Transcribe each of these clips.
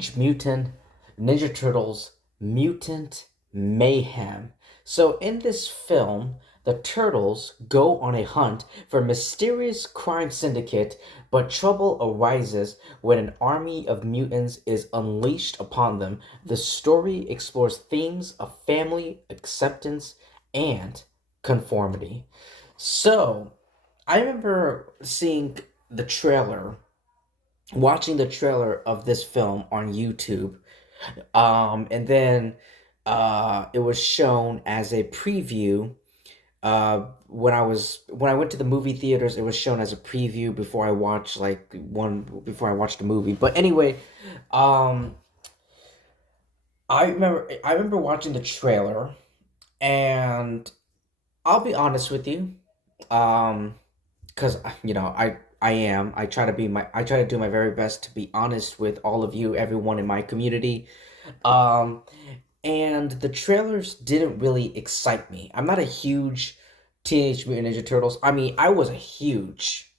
Teenage Mutant Ninja Turtles Mutant Mayhem. So, in this film, the Turtles go on a hunt for a mysterious crime syndicate, but trouble arises when an army of mutants is unleashed upon them. The story explores themes of family, acceptance, and conformity. So, I remember seeing the trailer watching the trailer of this film on YouTube. And then it was shown as a preview. When I went to the movie theaters, it was shown as a preview before I watched the movie. But anyway, um, I remember watching the trailer, and I'll be honest with you, um, because I try to do my very best to be honest with all of you, everyone in my community. Um, and the trailers didn't really excite me. I'm not a huge Teenage Mutant Ninja Turtles. I mean, I was a huge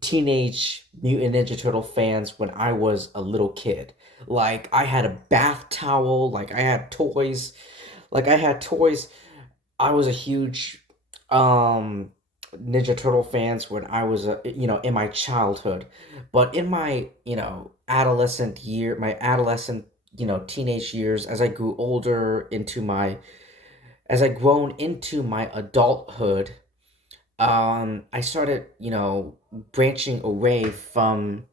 Teenage Mutant Ninja Turtle fans when I was a little kid. Like I had a bath towel, like I had toys. I was a huge um Ninja Turtle fans when I was in my childhood. But in my, my adolescent, teenage years as I grew older into my as I grown into my adulthood, I started, branching away from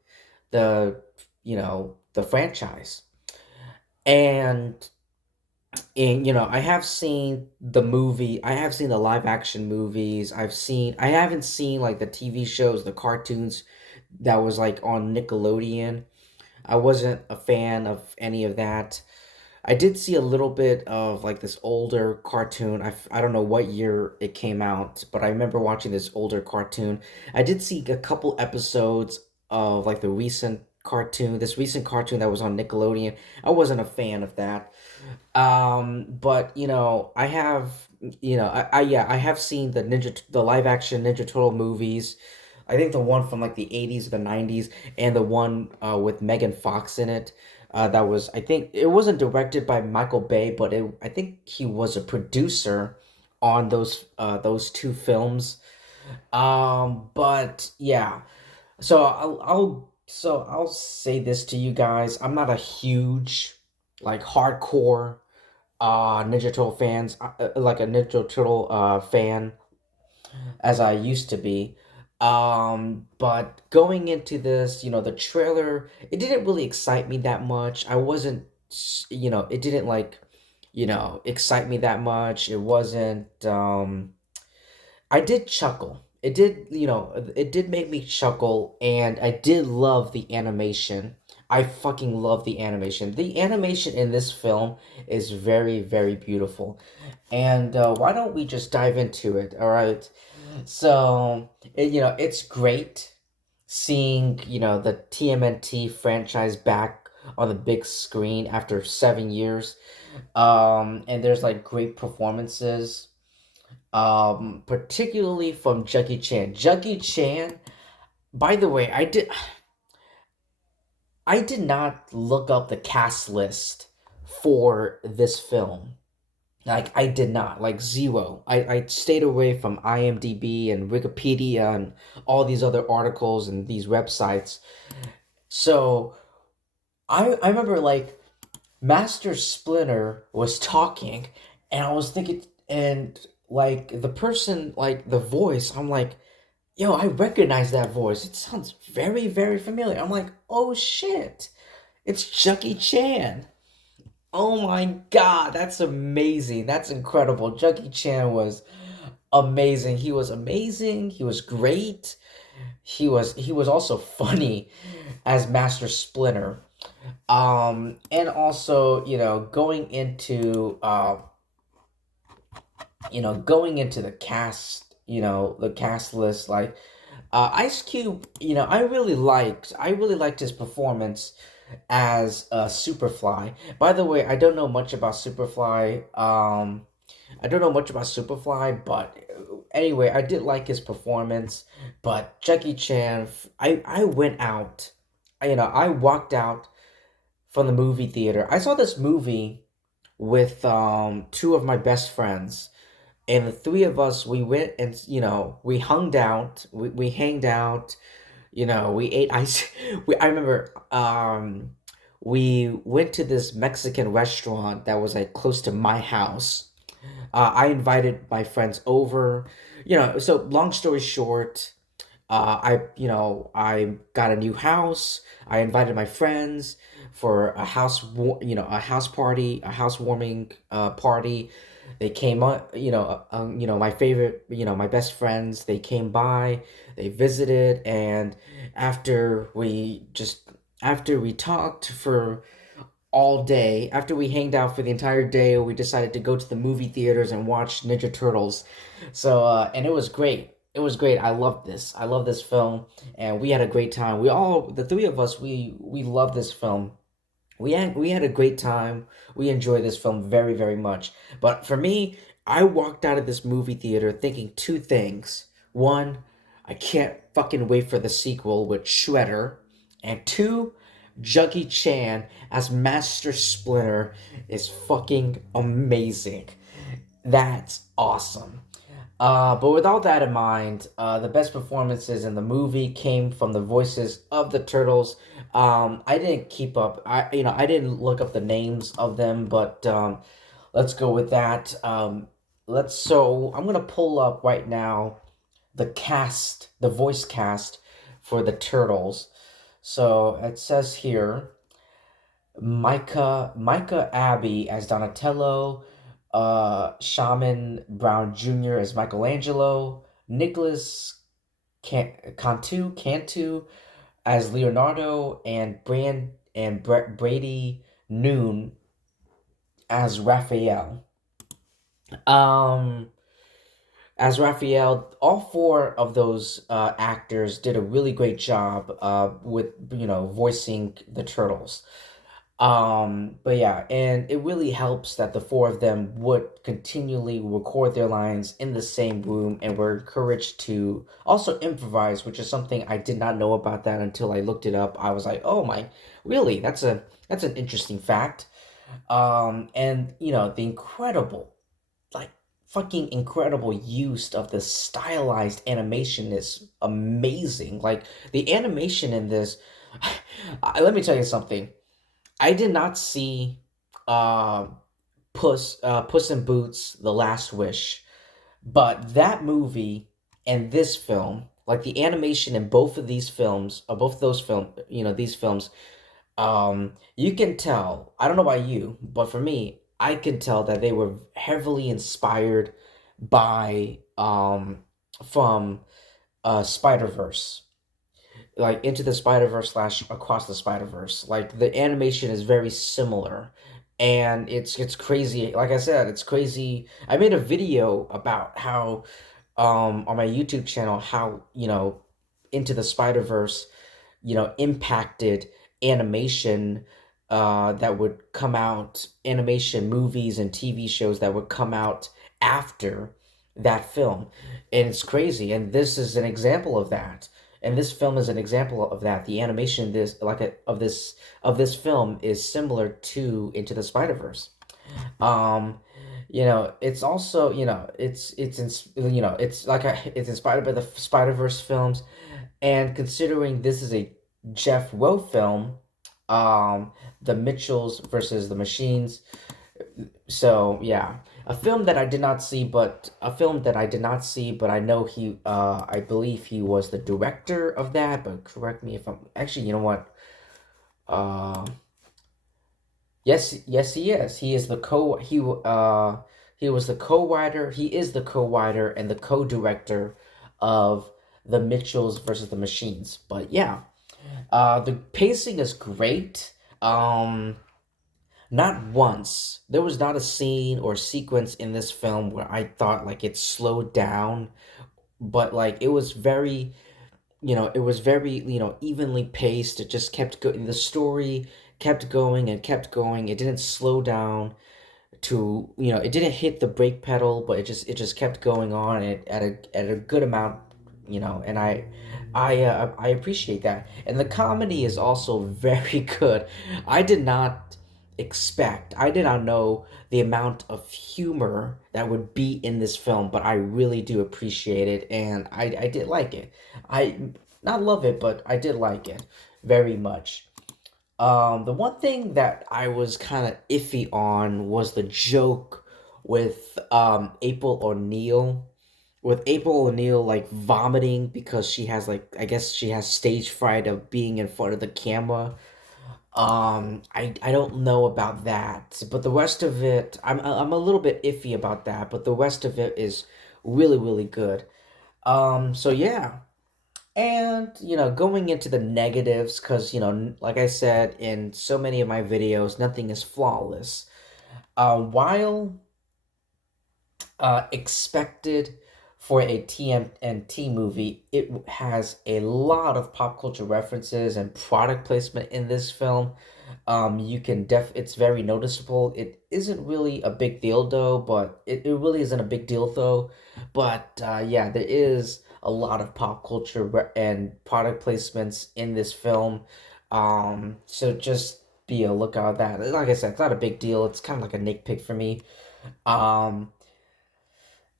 the, the franchise. And I have seen the live action movies. I haven't seen like the TV shows, the cartoons that was like on Nickelodeon. I wasn't a fan of any of that. I did see a little bit of like this older cartoon. I don't know what year it came out, but I remember watching this older cartoon. I did see a couple episodes of like this recent cartoon that was on Nickelodeon. I wasn't a fan of that. But I have seen the live action Ninja Turtle movies. I think the one from like the 80s or the 90s, and the one with Megan Fox in it. That was, I think it wasn't directed by Michael Bay, but I think he was a producer on those two films. But yeah, so I'll say this to you guys. I'm not a huge like hardcore like a Ninja Turtle fan as I used to be. But going into this, the trailer, it didn't really excite me that much. I wasn't, it didn't like, excite me that much. It wasn't, I did chuckle. It did make me chuckle, and I did love the animation. I fucking love the animation. The animation in this film is very, very beautiful. And why don't we just dive into it? All right. So, it's great seeing, the TMNT franchise back on the big screen after 7 years. And there's like great performances, particularly from Jackie Chan. Jackie Chan, by the way, I did not look up the cast list for this film. Like I did not, like zero. I stayed away from IMDb and Wikipedia and all these other articles and these websites. So I remember like Master Splinter was talking, and I was thinking, and like the person, like the voice, I'm like, yo, I recognize that voice. It sounds very, very familiar. I'm like, oh shit, it's Jackie Chan. Oh my god, that's amazing. That's incredible. Jackie Chan was amazing. He was amazing. He was great. He was also funny as Master Splinter. And also, going into the cast list, like Ice Cube, I really liked his performance as Superfly. By the way, I don't know much about Superfly, but anyway, I did like his performance. But Jackie Chan, I went out, I walked out from the movie theater. I saw this movie with two of my best friends, and the three of us we went and we hung out, we hanged out, we ate ice. I remember we went to this Mexican restaurant that was like close to my house. I invited my friends over. So long story short, I got a new house. I invited my friends for a house party, a housewarming party. They came up, my favorite, my best friends. They came by, they visited, and after we just after we talked for all day, after we hanged out for the entire day, we decided to go to the movie theaters and watch Ninja Turtles. So, and it was great. It was great. I loved this. I love this film, and we had a great time. The three of us, we love this film. We had a great time. We enjoyed this film very, very much. But for me, I walked out of this movie theater thinking two things. One, I can't fucking wait for the sequel with Shredder. And two, Jackie Chan as Master Splinter is fucking amazing. That's awesome. But with all that in mind, the best performances in the movie came from the voices of the turtles. I didn't keep up. I didn't look up the names of them, but let's go with that. So I'm gonna pull up right now the cast, the voice cast for the turtles. So it says here, Micah Abbey as Donatello, Shaman Brown Jr. as Michelangelo, Nicholas Cantu as Leonardo, and Brady Noon as Raphael. Um, as Raphael, all four of those actors did a really great job with voicing the turtles. But yeah, and it really helps that the four of them would continually record their lines in the same room and were encouraged to also improvise, which is something I did not know about that until I looked it up. I was like, oh my, really? That's an interesting fact. And the incredible, like fucking incredible use of the stylized animation is amazing. Like the animation in this, let me tell you something. I did not see uh, Puss in Boots: The Last Wish, but that movie and this film, like the animation in both of these films, or both of those these films, you can tell. I don't know about you, but for me, I can tell that they were heavily inspired by from Spider Verse, like Into the Spider Verse slash Across the Spider Verse. Like the animation is very similar, and it's crazy. Like I said, it's crazy. I made a video about how on my YouTube channel how Into the Spider Verse impacted animation that would come out, animation movies and TV shows that would come out after that film. And it's crazy. And this is an example of that. And this film is an example of that. The animation of this film is similar to Into the Spider-Verse. Um, it's also, it's inspired by the Spider-Verse films, and considering this is a Jeff Rowe film, the Mitchells versus the Machines. So yeah, a film that I did not see, but I know I believe he was the director of that. But correct me if I'm actually, you know what? Uh, yes, he is. He was the co-writer. He is the co-writer and the co-director of the Mitchells versus the Machines. But yeah, the pacing is great. Not once. There was not a scene or sequence in this film where I thought like it slowed down, but like it was very, evenly paced. It just kept going. The story kept going and kept going. It didn't slow down it didn't hit the brake pedal, but it just kept going on at a good amount, and I appreciate that. And the comedy is also very good. I did not I did not know the amount of humor that would be in this film, but I really do appreciate it, and I did like it. I not love it, but I did like it very much. The one thing that I was kind of iffy on was the joke with April O'Neil like vomiting because she has like I guess she has stage fright of being in front of the camera. I don't know about that, but the rest of it, I'm a little bit iffy about that, but the rest of it is really good. So yeah. And, going into the negatives, because, like I said in so many of my videos, nothing is flawless. While expected for a TMNT movie, it has a lot of pop culture references and product placement in this film. It's very noticeable. It isn't really a big deal though, but it really isn't a big deal though. But yeah, there is a lot of pop culture and product placements in this film. So just be a lookout at that. Like I said, it's not a big deal. It's kind of like a nitpick for me. Um,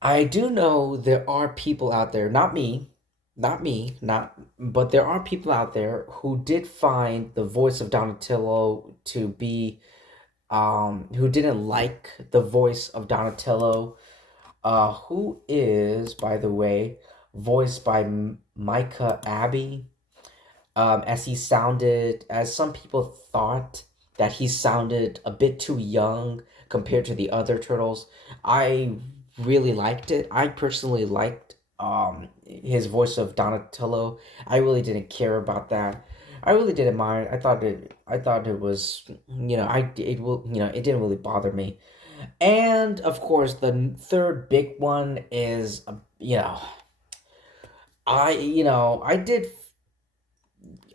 I do know there are people out there, but there are people out there who did find the voice of Donatello to be, who didn't like the voice of Donatello, who is, by the way, voiced by Micah Abbey, as some people thought that he sounded a bit too young compared to the other turtles. I really liked it. I personally liked his voice of Donatello. I really didn't care about that. I really didn't mind. I thought it was, it didn't really bother me. And of course, the third big one is,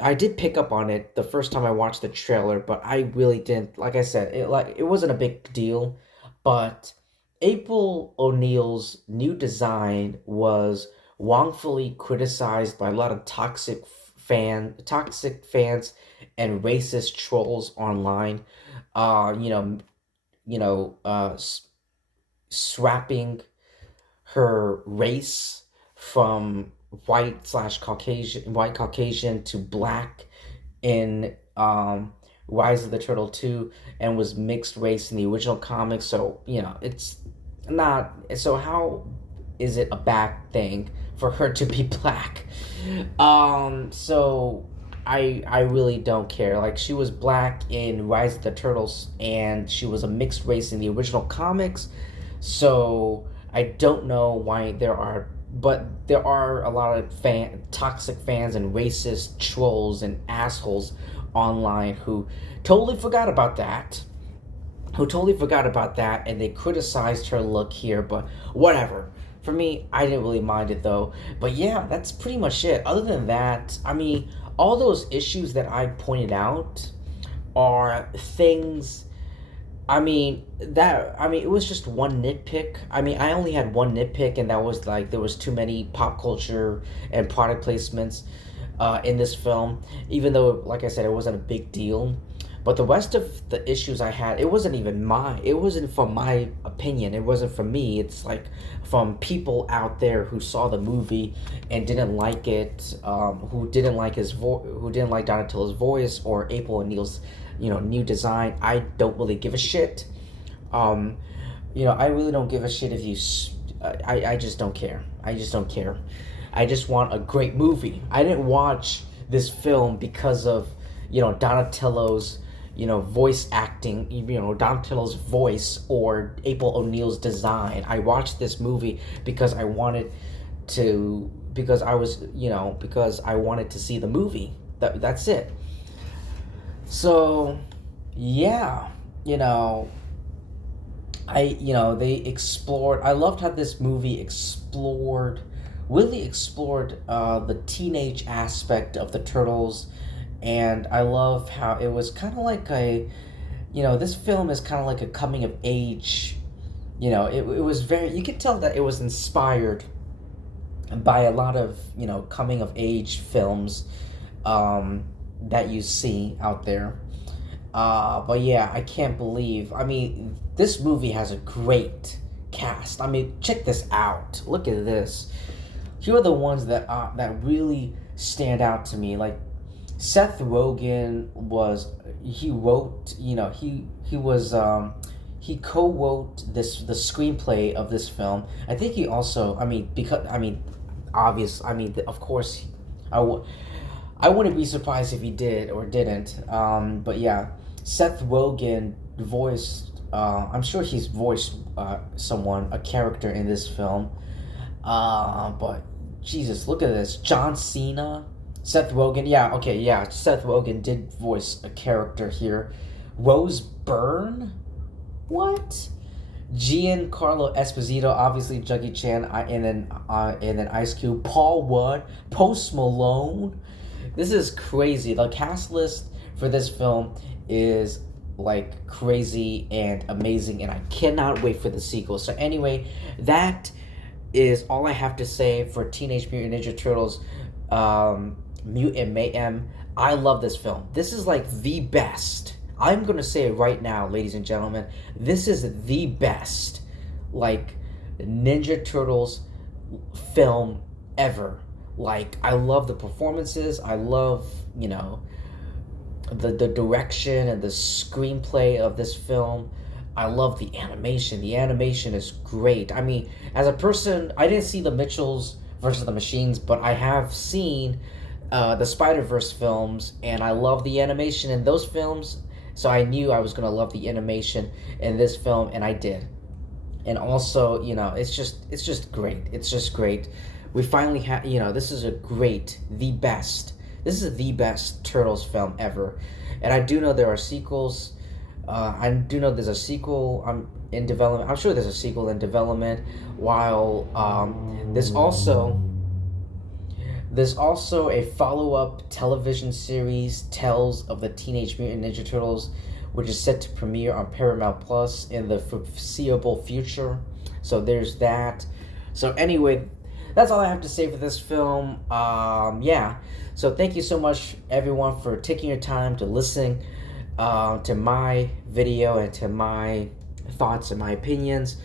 I did pick up on it the first time I watched the trailer, but I really didn't. Like I said, it wasn't a big deal, but April O'Neil's new design was wrongfully criticized by a lot of toxic fans and racist trolls online. Uh, you know, you know, swapping her race from white Caucasian to black in Rise of the Turtle 2, and was mixed race in the original comics. So, it's not. So, how is it a bad thing for her to be black? So. I really don't care. Like, she was black in Rise of the Turtles, and she was a mixed race in the original comics. So I don't know why but there are a lot of toxic fans and racist trolls and assholes online who totally forgot about that. Who totally forgot about that, and they criticized her look here, but whatever. For me, I didn't really mind it though. But yeah, that's pretty much it. Other than that, I mean, all those issues that I pointed out are things. It was just one nitpick. I mean, I only had one nitpick, and that was like there was too many pop culture and product placements in this film. Even though, like I said, it wasn't a big deal. But the rest of the issues I had, it wasn't from my opinion. It wasn't from me. It's like from people out there who saw the movie and didn't like it, who didn't like Donatello's voice or April O'Neil's, new design. I don't really give a shit. Um, I really don't give a shit if you. I just don't care. I just don't care. I just want a great movie. I didn't watch this film because of Donatello's voice acting, Donatello's voice or April O'Neil's design. I watched this movie because I wanted to, because I wanted to see the movie. That's it. So, yeah, you know, they explored. I loved how this movie really explored the teenage aspect of the turtles, and I love how it was kind of like this film is kind of like a coming of age. It was very. You could tell that it was inspired by a lot of coming of age films that you see out there. But yeah, I can't believe. I mean, this movie has a great cast. I mean, check this out. Look at this. Here are the ones that really stand out to me. Like Seth Rogen was he wrote. He was he co-wrote the screenplay of this film. I think he also. I mean, because I mean, obvious. I mean, of course, I would. I wouldn't be surprised if he did or didn't. But yeah, Seth Rogen voiced. I'm sure he's voiced someone, a character in this film. But Jesus, look at this. John Cena, Seth Rogen. Yeah, okay, yeah. Seth Rogen did voice a character here. Rose Byrne. What? Giancarlo Esposito, obviously Jackie Chan, and then Ice Cube, Paul Rudd, Post Malone. This is crazy. The cast list for this film is like crazy and amazing, and I cannot wait for the sequel. So anyway, that is all I have to say for Teenage Mutant Ninja Turtles, Mutant Mayhem. I love this film. This is like the best. I'm gonna say it right now, ladies and gentlemen. This is the best, like, Ninja Turtles film ever. Like, I love the performances. I love, the direction and the screenplay of this film. I love the animation. The animation is great. I mean, as a person, I didn't see the Mitchells versus the Machines, but I have seen the Spider-Verse films, and I love the animation in those films. So I knew I was gonna love the animation in this film, and I did. And also, it's just great. It's just great. We finally have, this is a great, the best. This is the best Turtles film ever. And I do know there are sequels. I do know there's a sequel in development. I'm sure there's a sequel in development. While there's also a follow-up television series, Tales of the Teenage Mutant Ninja Turtles, which is set to premiere on Paramount Plus in the foreseeable future. So there's that. So anyway, that's all I have to say for this film. Yeah. So thank you so much, everyone, for taking your time to listen to my video and to my thoughts and my opinions.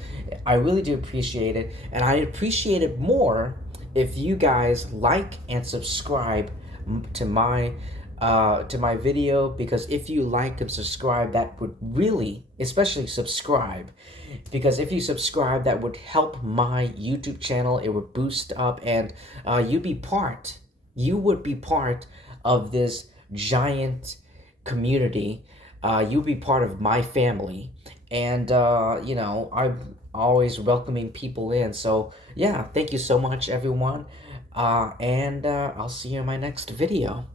I really do appreciate it, and I appreciate it more if you guys like and subscribe to my video, because if you like and subscribe, that would really, especially subscribe, because if you subscribe, that would help my YouTube channel. It would boost up, and you would be part of this giant community. You'll be part of my family, and I'm always welcoming people in. So yeah, thank you so much, everyone, and I'll see you in my next video.